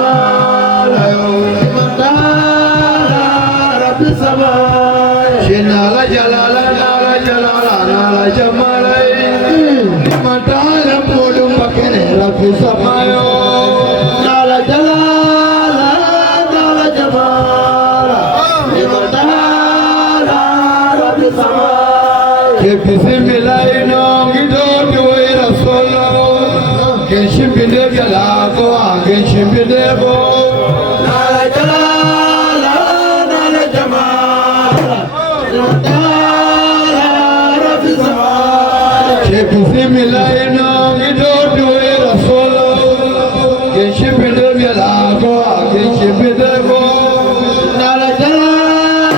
جمال رب السماء نال جلال نال جلال نال جمال مدار بولو مكن رب السماء نال جلال نال جمال مدار رب السماء بسم الله نعمد ورسول كنشم بدلاكو كنشم بدبو نال جلال نال جمال مدار رب السماء بسم الله نعمد ورسول كنشم بدلاكو كنشم بدبو نال جلال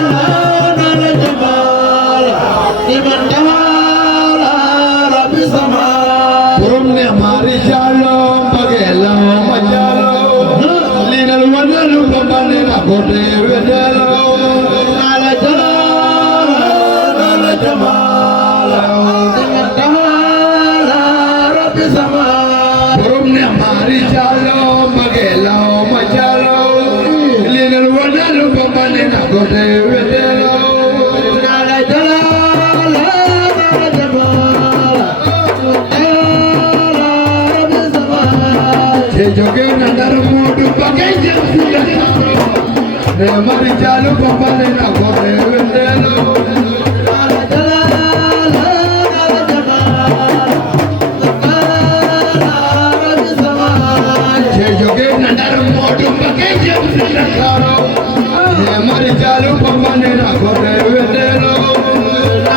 نال جمال مدار رب السماء برمنا ماري جالو بغيلا مجالو لينا الوندلو بمبالنا بودي ودلو على جلال على جمال مدار رب السماء برمنا ماري جالو بغيلا مجالو لينا الوندلو بمبالنا بودي ودلو على جلال على جمال joge na dar modu bagay jam ne mari jalu bambale na gore wendelo ala jalal ala jamal joge na dar modu bagay jam ne mari jalu bambale na gore wendelo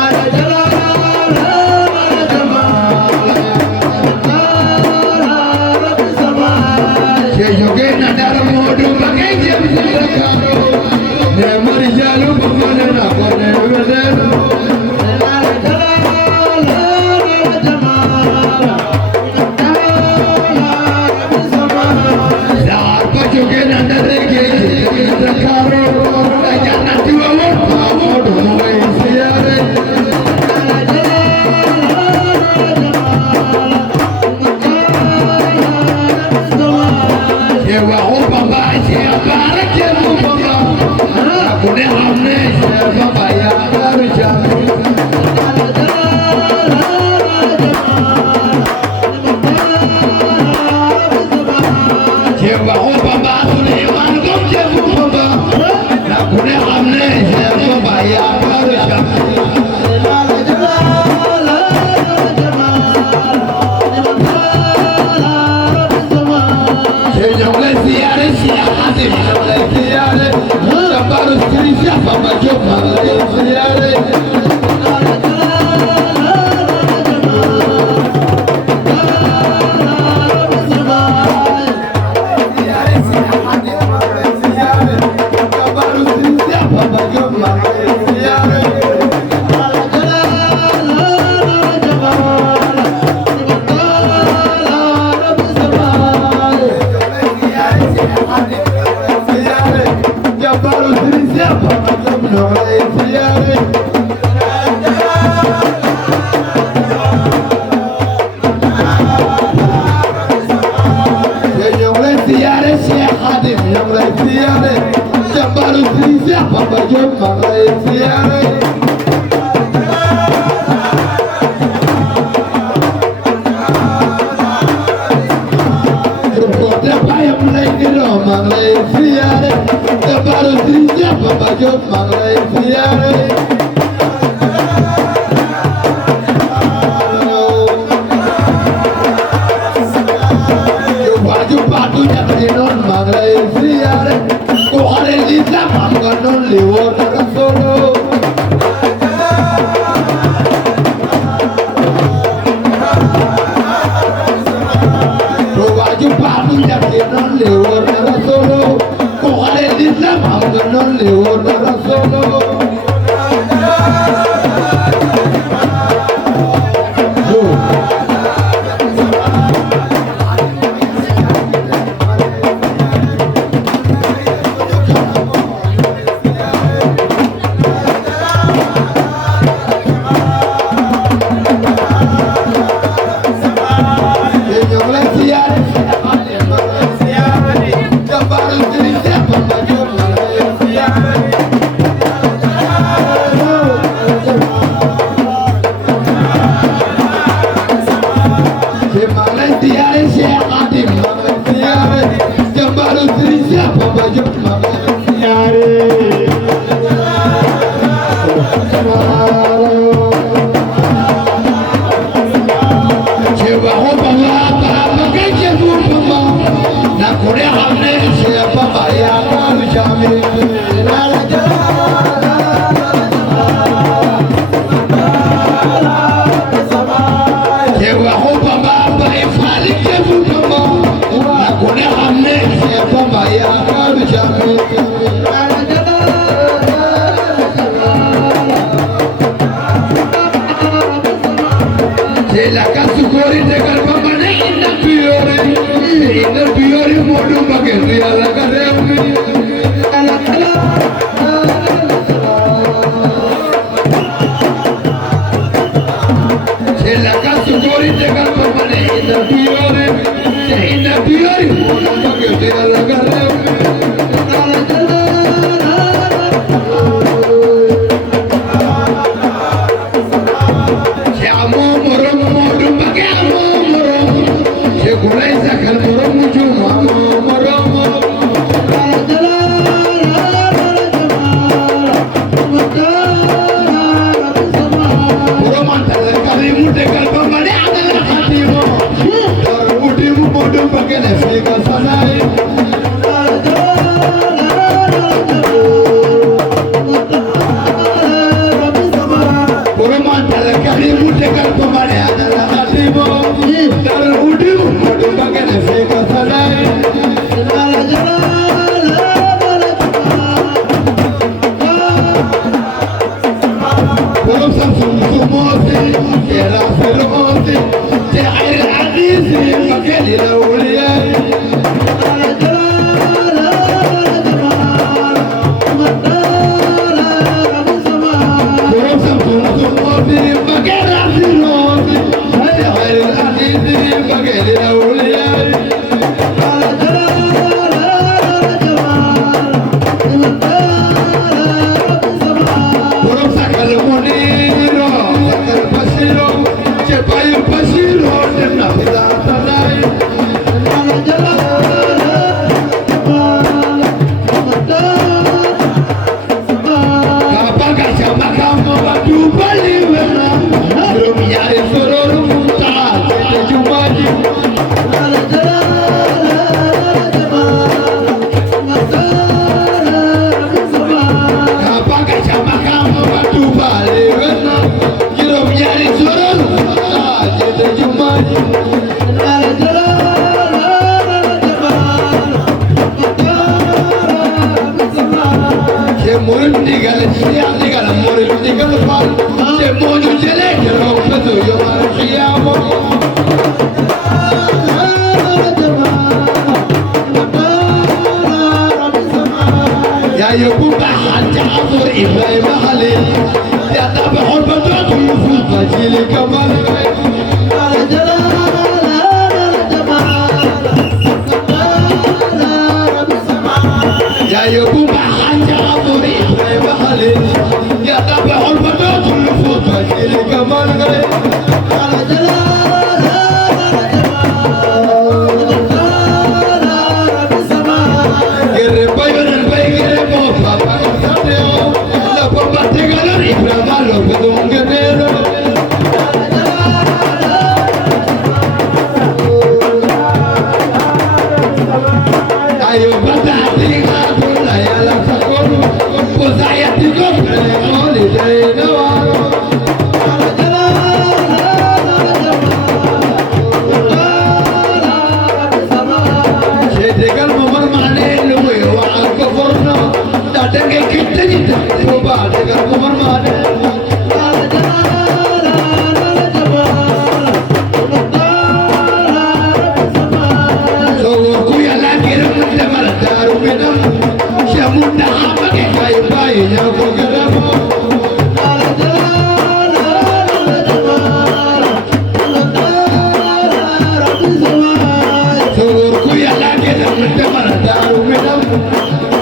ala jalal ala jamal joge na dar modu bagay jam ne mari jalu bambale na gore wendelo ala jalal ala jamal dar pa joge na dar ge dakaro jana tuwa wa modu moy siare ala jalal wa baba se barak ye baba kone hamne se baba ya darja je wa baba Sulaiman gom je baba kone hamne se baba ya darja Papa Jopa,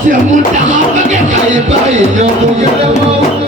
Siamo un tappa che fai, vai, io non